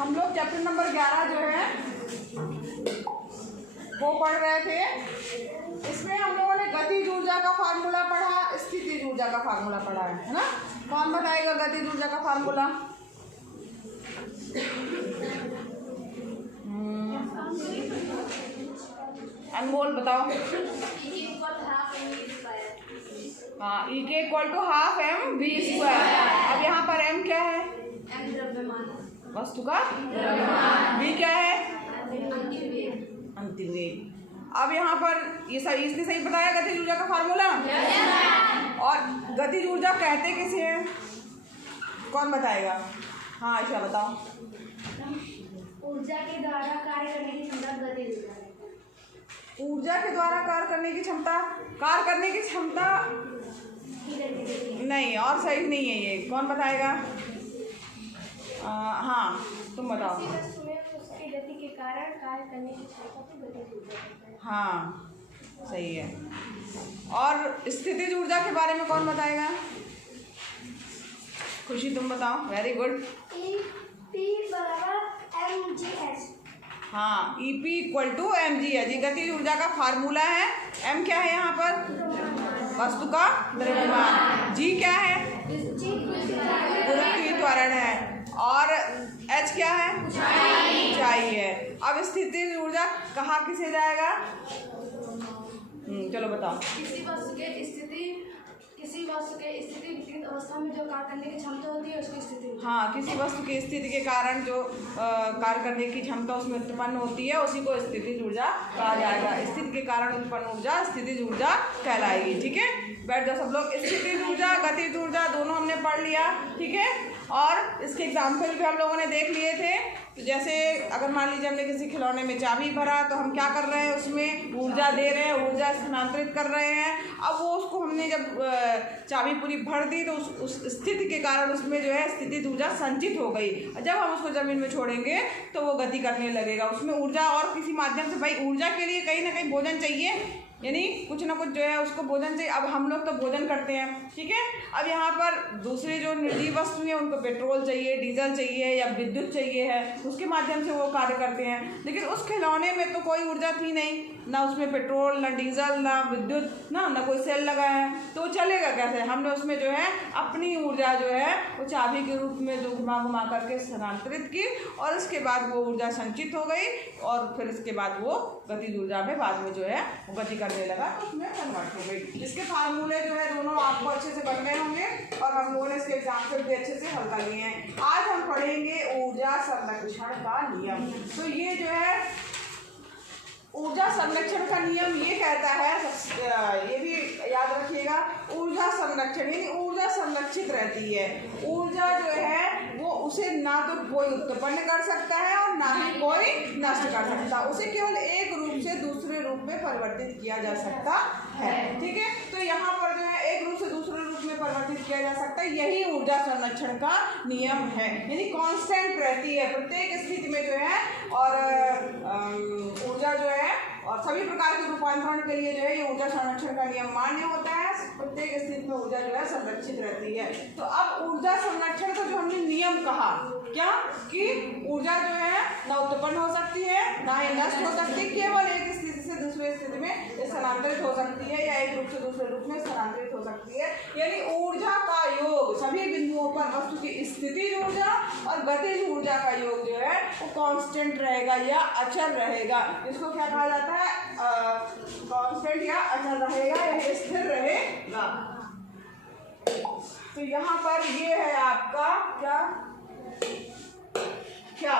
हम लोग chapter number 11 जो है वो पढ़ रहे थे। इसमें हम लोगों ने गतिज ऊर्जा का फार्मूला पढ़ा, स्थितिज ऊर्जा का फार्मूला पढ़ा है ना। कौन बताएगा गतिज ऊर्जा का फार्मूला? अनमोल बताओ। हाँ, E के equal to half M V square. अब यहाँ पर m क्या है? वस्तु का v क्या है? अंतिम वेग। अब यहाँ पर ये सही, इसने सही बताया गतिज ऊर्जा का फार्मूला। और गतिज ऊर्जा कहते किसे हैं? कौन बताएगा? हाँ आयशा बताओ। ऊर्जा के द्वारा कार्य करने की क्षमता गतिज ऊर्जा है। ऊर्जा के द्वारा कार्य करने की क्षमता, कार्य करने की क्षमता नहीं, और सही नहीं है ये। कौन बताएगा? हाँ तुम बताओ। उसकी गति के कारण कार्य करने की क्षमता को गतिज ऊर्जा कहते हैं। हाँ सही है। और स्थितिज ऊर्जा के बारे में कौन बताएगा? खुशी तुम बताओ। Very good. हाँ, EP इक्वल टू mgh। ये गतिज ऊर्जा का फार्मूला है। m क्या है यहाँ पर? वस्तु का द्रव्यमान। g क्या है? गुरुत्वीय त्वरण है। और h क्या है? ऊंचाई है। अब स्थितिज ऊर्जा कहाँ किसे जाएगा? चलो बताओ। किसी वस्तु के स्थिति विपरीत अवस्था में जो कार्य करने की क्षमता होती है उसकी स्थिति। हाँ, किसी वस्तु की स्थिति के कारण जो कार्य करने की क्षमता उसमें उत्पन्न होती है उसी को स्थितिज ऊर्जा कहा जाएगा। स्थिति के कारण उत्पन्न ऊर्जा स्थितिज ऊर्जा कहलाएगी। ठीक है, बैठ जाओ सब लोग। स्थितिज ऊर्जा गतिज ऊर्जा दोनों हमने पढ़ लिया। ठीक है, और इसके एग्जाम्पल भी हम लोगों ने देख लिए थे। तो जैसे अगर मान लीजिए हमने किसी खिलौने में चाबी भरा तो हम क्या कर रहे हैं? उसमें ऊर्जा दे रहे हैं, ऊर्जा स्थानांतरित कर रहे हैं। अब वो उसको हमने जब चाबी पूरी भर दी तो उस स्थिति के कारण उसमें जो है स्थितिज ऊर्जा संचित हो गई। जब हम उसको ज़मीन में छोड़ेंगे तो वो गति करने लगेगा। उसमें ऊर्जा और किसी माध्यम से, भाई ऊर्जा के लिए कहीं ना कहीं भोजन चाहिए, यानी कुछ ना कुछ जो है उसको भोजन चाहिए। अब हम लोग तो भोजन करते हैं। ठीक है, अब यहाँ पर दूसरे जो निर्जीव वस्तु हैं उनको पेट्रोल चाहिए, डीजल चाहिए या विद्युत चाहिए है, उसके माध्यम से वो कार्य करते हैं। लेकिन उस खिलौने में तो कोई ऊर्जा थी नहीं, ना उसमें पेट्रोल, ना डीजल, ना विद्युत, ना कोई सेल लगा है, तो चलेगा कैसे? हमने उसमें जो है अपनी ऊर्जा जो है वो चाबी के रूप में जो घुमा घुमा करके स्थानांतरित की और उसके बाद वो ऊर्जा संचित हो गई और फिर इसके बाद वो गतिज ऊर्जा में बाद में जो है वो गति करने लगा तो उसमें कन्वर्ट हो गई। इसके फार्मूले जो है दोनों आपको अच्छे से बन गए होंगे और हम लोगों ने इसके एग्जाम्पल भी अच्छे से हल कर लिए हैं। आज हम पढ़ेंगे ऊर्जा संरक्षण का नियम। तो ये जो है ऊर्जा संरक्षण का नियम ये कहता है, ये भी याद रखिएगा, ऊर्जा संरक्षण यानी ऊर्जा संरक्षित रहती है। ऊर्जा जो है वो उसे ना तो कोई उत्पन्न कर सकता है और ना ही कोई नष्ट कर सकता, उसे केवल एक रूप से दूसरे रूप में परिवर्तित किया जा सकता है। ठीक है, तो यहाँ पर जो है एक रूप से दूसरे रूप में परिवर्तित किया जा सकता है, यही ऊर्जा संरक्षण का नियम है। यानी कांस्टेंट रहती है प्रत्येक स्थिति में जो है, और ऊर्जा जो है और सभी प्रकार के रूपांतरण के लिए जो है ये ऊर्जा संरक्षण का नियम मान्य होता है। प्रत्येक स्थिति में ऊर्जा जो है संरक्षित रहती है। तो अब ऊर्जा संरक्षण का जो हमने नियम कहा, क्या कि ऊर्जा जो है ना उत्पन्न हो सकती है ना ही नष्ट हो सकती, केवल एक स्थिति से दूसरे स्थिति में स्थानांतरित हो सकती है या एक रूप से दूसरे रूप में स्थानांतरित हो सकती है। यानी ऊर्जा का योग सभी बिंदुओं पर वस्तु की स्थितिज ऊर्जा और गतिज ऊर्जा का योग जो है वो कांस्टेंट रहेगा या अचल रहेगा। इसको क्या कहा जाता है? कांस्टेंट या अचल रहेगा या स्थिर रहेगा। तो यहाँ पर ये है आपका क्या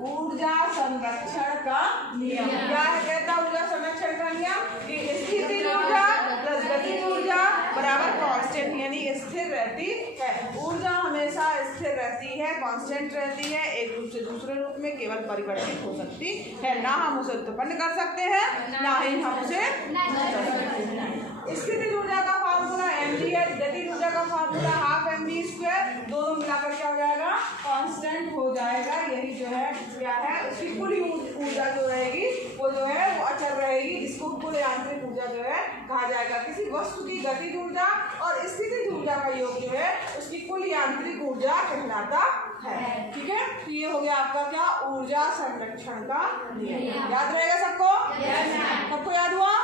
ऊर्जा संरक्षण का नियम। क्या है कहता ऊर्जा संरक्षण का नियम कि स्थितिज ऊर्जा प्लस गतिज ऊर्जा बराबर कांस्टेंट यानी स्थिर रहती है। ऊर्जा हमेशा स्थिर रहती है, कांस्टेंट रहती है, एक रूप से दूसरे रूप में केवल परिवर्तित हो सकती है। ना हम उसे उत्पन्न कर सकते हैं ना ही हम उसे नष्ट कर सकते हैं। स्थितिज ऊर्जा का फार्मूला mg है, गतिज ऊर्जा का फार्मूला हाफ mv स्क्वायर, दोनों मिलाकर क्या हो जाएगा? कांस्टेंट हो जाएगा। यही जो है क्या है उसकी कुल ऊर्जा जो रहेगी वो जो है वो अचल रहेगी। इसको कुल यांत्रिक ऊर्जा जो है कहा जाएगा। किसी वस्तु की गतिज ऊर्जा और स्थितिज ऊर्जा का योग जो है उसकी कुल यांत्रिक ऊर्जा कहलाता है। ठीक है, तो ये हो गया आपका क्या, ऊर्जा संरक्षण का नियम। याद रहेगा सबको? सबको याद हुआ?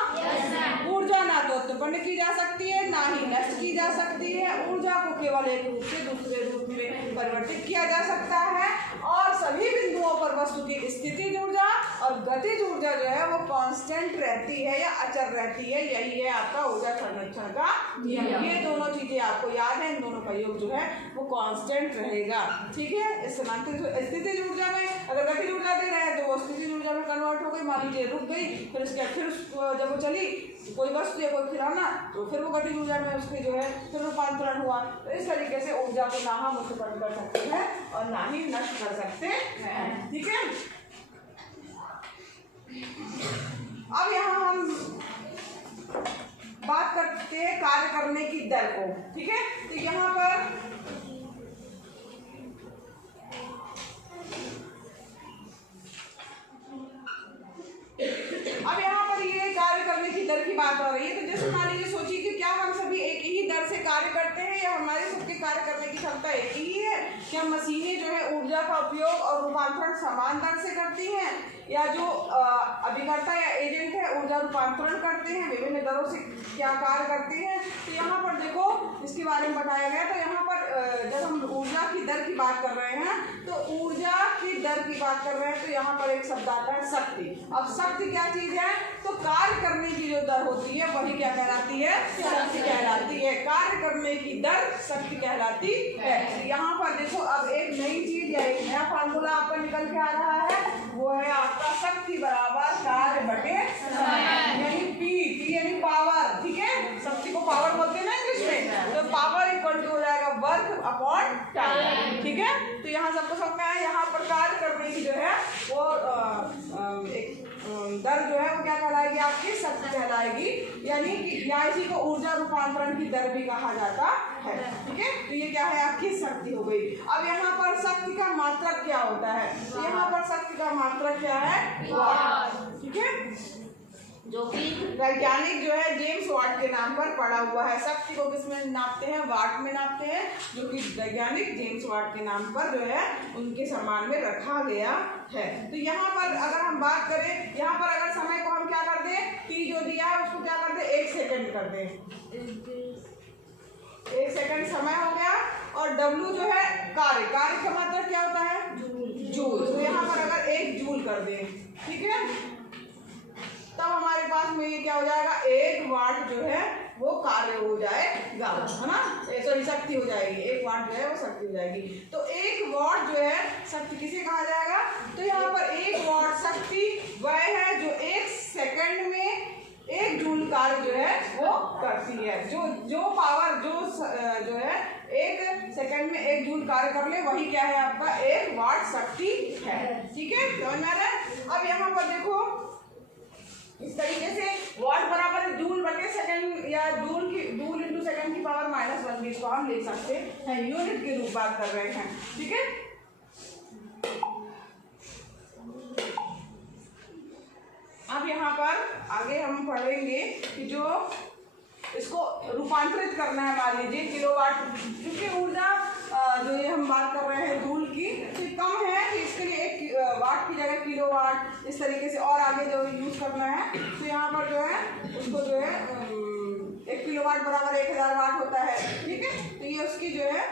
ऊर्जा ना तो उत्पन्न की जा सकती है, ना ही नष्ट की जा सकती है। ऊर्जा को केवल एक रूप से दूसरे रूप में परिवर्तित किया जा सकता है, और सभी बिंदुओं पर वस्तु की स्थितिज ऊर्जा और गतिज ऊर्जा जो है वो कांस्टेंट रहती है या अचर रहती है। यही है आपका ऊर्जा संरक्षण का नियम। ये दोनों चीजें आपको याद है, इन दोनों का योग जो है वो कांस्टेंट रहेगा। ठीक है, इस स्थितिज ऊर्जा में अगर गतिज ऊर्जा दे रहे हैं तो वो स्थितिज ऊर्जा में कन्वर्ट हो गई, मान लीजिए रुक गई, फिर उसके फिर जब वो चली कोई वस्तु या कोई खिलौना, तो फिर वो गतिज ऊर्जा में उसके जो है फिर रूपांतरण हुआ। तो इस तरीके से ऊर्जा को ना हम उत्पन्न कर सकते हैं और ना ही नष्ट कर सकते हैं। ठीक है, अब यहाँ हम बात करते हैं कार्य करने की दर को। ठीक है, तो यहाँ पर अब यहाँ पर ये कार्य करने की दर की बात हो रही है। तो जैसे मान लीजिए सोचिए कि क्या हम सभी एक ही दर से कार्य करते हैं, या हमारे सबके कार्य करने की क्षमता एक ही है? क्या मशीनें जो है ऊर्जा का उपयोग और रूपांतरण समान दर से करती हैं, या जो अभिकर्ता या एजेंट है ऊर्जा रूपांतरण करते हैं, विभिन्न दरों से क्या कार्य करते हैं? तो यहाँ पर देखो इसके बारे में बताया गया। तो यहाँ पर जब हम ऊर्जा की दर की बात कर रहे हैं, तो ऊर्जा की दर की बात कर रहे हैं, तो यहाँ पर एक शब्द आता है शक्ति। अब शक्ति क्या चीज है? तो कार्य करने की जो दर होती है वही क्या कहलाती है? शक्ति कहलाती है। कार्य करने की दर शक्ति कहलाती है। यहाँ पर देखो अब एक नई चीज या एक नया फार्मूला आपका निकल के आ रहा है, वो है आपका शक्ति बराबर कार्य बटे समय, यानी पी यानी पावर। ठीक है, शक्ति को पावर बोलते हैं ना इंग्लिश में, तो पावर इक्वल टू हो जाएगा वर्क अपॉन टाइम। ठीक है, तो यहाँ सबको समझ में आया। यहाँ पर कार्य करने की जो है वो एक दर जो है वो क्या कहलाएगी? आपकी शक्ति कहलाएगी, यानी कि या इसी को ऊर्जा रूपांतरण की दर भी कहा जाता है। ठीक है, तो ये क्या है? आपकी शक्ति हो गई। अब यहाँ पर शक्ति का मात्रक क्या होता है? तो यहाँ पर शक्ति का मात्रक क्या है? वाट। ठीक है, जो कि वैज्ञानिक जो है जेम्स वाट के नाम पर पड़ा हुआ है। शक्ति को किसमें नापते हैं? वाट में नापते हैं, जो कि वैज्ञानिक जेम्स वाट के नाम पर जो है उनके सम्मान में रखा गया है। तो यहाँ पर अगर हम बात करें, यहाँ पर अगर समय को हम क्या कर दें, टी जो दिया है उसको क्या कर दें? 1 सेकंड कर दें। 1 सेकंड समय हो गया, और डब्लू जो है कार्य का मात्रा क्या होता है? जूल। तो यहाँ पर अगर 1 जूल कर दें, ठीक है, तब हमारे पास में ये क्या हो जाएगा? 1 वाट जो है वो कार्य हो जाएगा, है ना? सॉरी, शक्ति हो जाएगी। 1 वाट जो है वो शक्ति हो जाएगी। तो 1 वाट जो है शक्ति किसे कहा जाएगा? तो यहाँ पर 1 वाट शक्ति वह है जो 1 सेकंड में 1 जूल कार्य जो है वो करती है। जो पावर जो है 1 सेकंड में 1 जूल कार्य कर ले, वही क्या है? आपका 1 वाट शक्ति है। ठीक है, समझ में आ रहा है? अब यहाँ पर देखो इस तरीके से वाट बराबर जूल बटे सेकंड, या जूल इंटू सेकंड की पावर -1 भी इसको हम ले सकते हैं, यूनिट के रूप बात कर रहे हैं। ठीक है, अब यहाँ पर आगे हम पढ़ेंगे कि जो इसको रूपांतरित करना है, मान लीजिए किलोवाट, क्योंकि ऊर्जा जो ये हम बात कर रहे हैं जूल की, तो कम है, तो इसके लिए 1 वाट की जगह किलोवाट इस तरीके से और आगे जो यूज करना है। तो यहाँ पर जो है उसको जो है 1 किलोवाट बराबर 1000 वाट होता है। ठीक है, तो ये उसकी जो है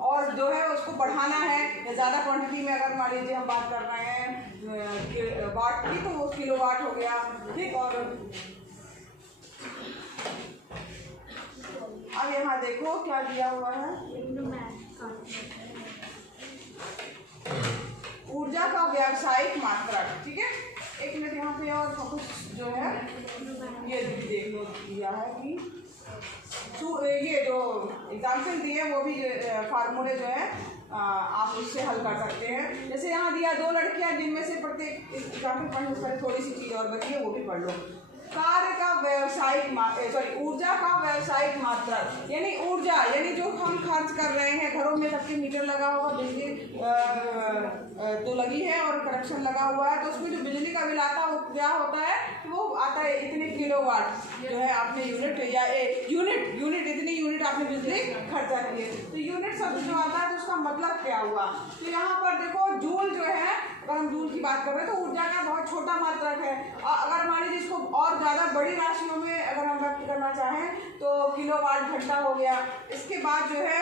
और जो है उसको बढ़ाना है, या ज़्यादा क्वांटिटी में अगर मान लीजिए हम बात कर रहे हैं वाट की, तो वो किलोवाट हो गया। ठीक, और अब यहाँ देखो क्या दिया हुआ है, ऊर्जा का व्यावसायिक मात्रक। ठीक है, एक मिनट यहाँ पे और कुछ जो है ये देख लो दिया है कि ये जो एग्जाम्पल दिए वो भी फार्मूले जो है आप उससे हल कर सकते हैं। जैसे यहाँ दिया 2 लड़कियां, जिनमें से प्रत्येक एग्जाम्पल पढ़ने से पहले थोड़ी सी चीज़ और बची है, वो भी पढ़ लो। कार्य का व्यावसायिक ऊर्जा का व्यावसायिक मात्रा, यानी ऊर्जा यानी जो हम खर्च कर रहे हैं, घरों में सबके मीटर लगा हुआ, बिजली तो लगी है और कनेक्शन लगा हुआ है, तो उसमें जो बिजली का बिल आता है वो क्या होता है? वो आता है इतने किलोवाट जो है आपने यूनिट या यूनिट इतनी यूनिट आपने बिजली खर्चा की है। तो यूनिट शब्द जो आता है तो उसका इसका मतलब क्या हुआ? तो यहाँ पर देखो जूल जो है, अगर हम जूल की बात कर रहे हैं तो ऊर्जा का बहुत छोटा मात्रक है। और अगर मान लीजिए इसको और ज़्यादा बड़ी राशियों में अगर हम व्यक्त करना चाहें तो किलोवाट घंटा हो गया। इसके बाद जो है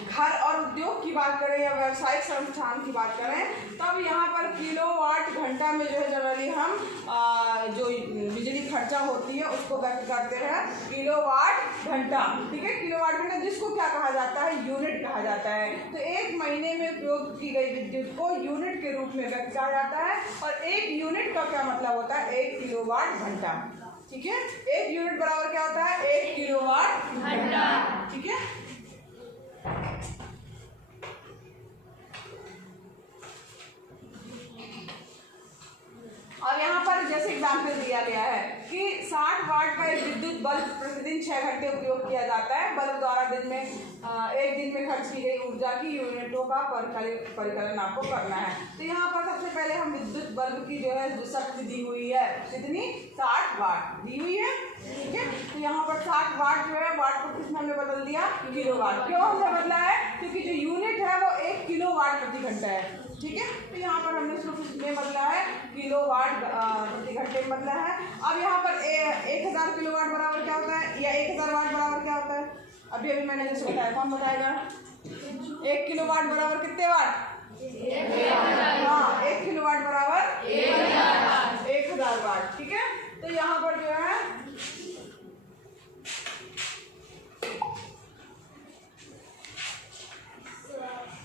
घर और उद्योग की बात करें या व्यावसायिक संस्थान की बात करें तब यहाँ पर किलोवाट घंटा में जो है जनरली हम जो बिजली खर्चा होती है उसको व्यक्त करते हैं किलोवाट घंटा। ठीक है, किलोवाट घंटा जिसको क्या कहा जाता है? यूनिट कहा जाता है। तो एक महीने में उपयोग की गई विद्युत को यूनिट के रूप में व्यक्त किया जाता है। और एक यूनिट का क्या मतलब होता है? 1 किलोवाट घंटा। ठीक है, 1 यूनिट बराबर क्या होता है? 1 किलोवाट घंटा। ठीक है, और यहाँ पर जैसे एग्जाम्पल दिया गया है कि 60 वाट का एक विद्युत बल्ब प्रतिदिन 6 घंटे उपयोग किया जाता है। बल्ब द्वारा दिन में एक दिन में खर्च की गई ऊर्जा की यूनिटों का परिकलन आपको करना है। तो यहाँ पर सबसे पहले हम विद्युत बल्ब की जो है शक्ति दी हुई है, कितनी? 60 वाट दी हुई है। ठीक है, तो यहाँ पर 60 वाट जो है, वाट को किसने हमने बदल दिया? किलोवाट। क्यों हमने बदला है? क्योंकि जो यूनिट है वो 1 किलोवाट प्रति घंटा है। ठीक है, तो यहाँ पर हमने इसको किसमें बदला है? किलोवाट प्रति घंटे में बदला है। अब यहाँ पर 1000 किलोवाट बराबर क्या होता है, या 1000 वाट बराबर क्या होता है? अभी मैंने जैसे बताया, कौन बताएगा? 1 किलोवाट बराबर कितने वाट? हाँ, 1 किलोवाट बराबर 1000 वाट। ठीक है, तो यहाँ पर जो है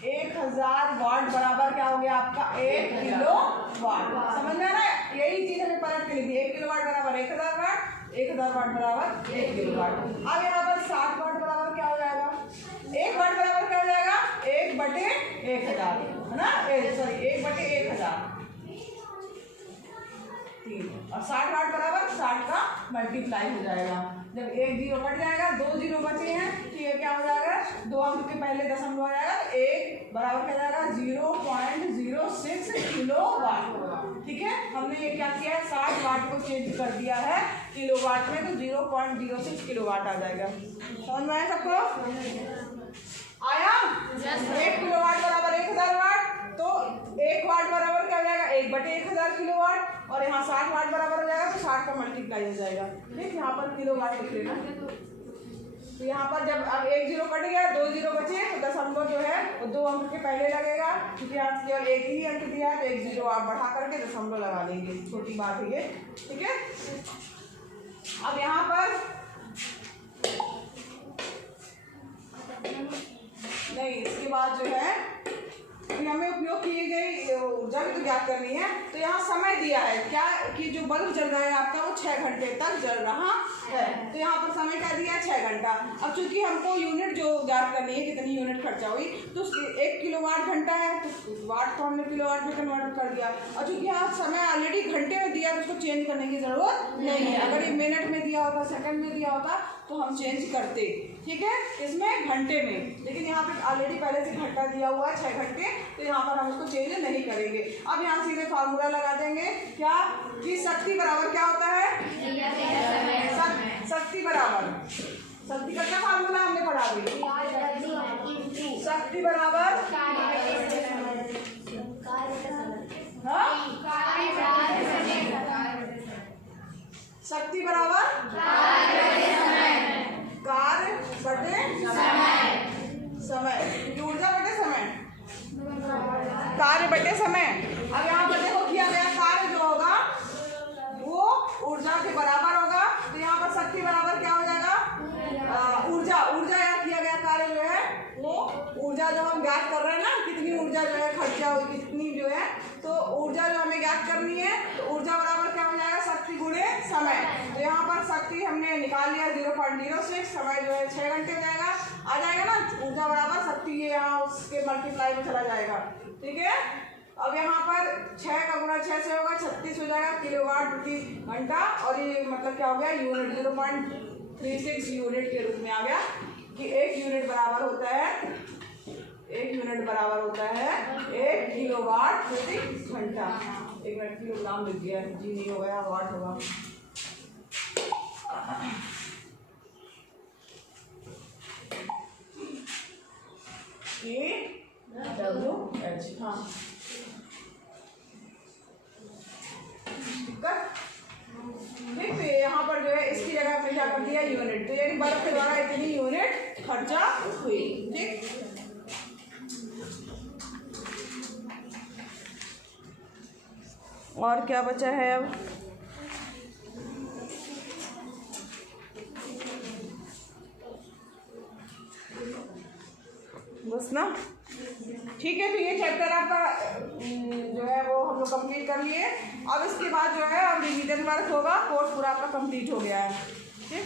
1000 वाट बराबर क्या हो गया आपका? 1 किलो वाट। समझ में आ रहा है? यही चीज हमें पलट के लिखी, 1 किलो वाट बराबर 1000 वाट, 1000 वाट बराबर 1 किलो वाट। अब यहाँ पर 60 वाट बराबर क्या हो जाएगा? 1 वाट बराबर क्या हो जाएगा? 1/1000, है ना? सॉरी, 1/1000। और 60 वाट बराबर 60 का मल्टीप्लाई हो जाएगा। जब 1 जीरो कट जाएगा, 2 जीरो बचे हैं, तो ये क्या हो जाएगा? 2 अंक के पहले दशमलव हो जाएगा, 1 बराबर क्या जाएगा? 0.06 किलोवाट। ठीक है, हमने ये क्या किया है? 60 वाट को चेंज कर दिया है किलोवाट में, तो 0.06 किलोवाट आ जाएगा। समझ में आया सबको? आया? 1 किलोवाट बराबर 1000 वाट, तो 1 वाट बराबर क्या हो जाएगा? 1/1000 किलोवाट। और यहाँ 60 वाट बराबर हो जाएगा, तो 60 का मल्टीप्लाई हो जाएगा। ठीक, यहाँ पर किलोवाट लिख लेना। तो यहाँ पर जब अब 1 जीरो कट गया, 2 जीरो बचे, तो दशमलव जो है वो 2 अंक के पहले लगेगा, क्योंकि यहाँ केवल 1 ही अंक दिया है, तो 1 जीरो आप बढ़ा करके दशमलव लगा देंगे। छोटी बात है ये। ठीक है, अब यहाँ पर नहीं, इसके बाद जो है हमें उपयोग की गई ऊर्जा भी तो ज्ञात करनी है। तो यहाँ समय दिया है क्या कि जो बल्ब जल रहा है आपका वो 6 घंटे तक जल रहा है। तो यहाँ पर समय क्या दिया है? 6 घंटा। अब चूंकि हमको यूनिट जो ज्ञात करनी है, कितनी यूनिट खर्चा हुई, तो 1 किलोवाट घंटा है, तो वाट तो हमने किलोवाट में कन्वर्ट कर दिया। और चूंकि यहाँ समय ऑलरेडी घंटे में दिया, तो उसको चेंज करने की जरूरत नहीं है। अगर ये मिनट में दिया होता, सेकंड में दिया होता, तो हम चेंज करते। ठीक है, इसमें घंटे में, लेकिन यहाँ पे ऑलरेडी पहले से घंटा दिया हुआ है 6 घंटे, तो यहाँ पर हम उसको चेंज नहीं करेंगे। अब यहाँ सीधे फार्मूला लगा देंगे क्या कि शक्ति बराबर क्या होता है? शक्ति बराबर, शक्ति का क्या फार्मूला हमने पढ़ा दी? शक्ति बराबर शक्ति बराबर कार्य बटे समय, ऊर्जा बटे समय, कार्य बटे समय। अब यहाँ पर देखो किया गया कार्य जो होगा वो ऊर्जा के बराबर होगा, तो यहाँ पर शक्ति बराबर क्या हो जाएगा? ऊर्जा। ऊर्जा यहाँ किया गया कार्य जो है वो ऊर्जा जो हम ज्ञात कर रहे हैं ना, कितनी ऊर्जा जो है खर्चा हुई, कितनी जो है, तो ऊर्जा जो हमें ज्ञात करनी है, तो ऊर्जा बराबर क्या हो जाएगा? शक्ति गुणे समय। तो यहाँ पर शक्ति हमने निकाल लिया 0.06, समय जो है 6 घंटे हो जाएगा, आ जाएगा ना? ऊर्जा बराबर शक्ति, ये यहाँ उसके मल्टीप्लाई में चला जाएगा। ठीक है, अब यहाँ पर 6 का गुणा 6 से होगा, 36 हो जाएगा किलोवाट प्रति घंटा। और ये मतलब क्या हो गया? यूनिट 0.36 यूनिट के रूप में आ गया कि 1 यूनिट बराबर होता है 1 यूनिट बराबर होता है 1 किलोवाट प्रति घंटा। 1 मिनट, किलोग्राम लिख गया जी, नहीं हो गया, वाट होगा। kWh। हाँ ठीक। तो यहाँ पर जो है इसकी जगह पे क्या कर दिया यूनिट, तो यानी बल्ब के द्वारा इतनी यूनिट खर्चा हुई। ठीक, और क्या बचा है अब, बस ना। ठीक है, तो ये चैप्टर आपका जो है वो हम लोग कंप्लीट कर लिए। अब इसके बाद जो है अब रिवीजन वर्क होगा, कोर्स पूरा आपका कंप्लीट हो गया है। ठीक।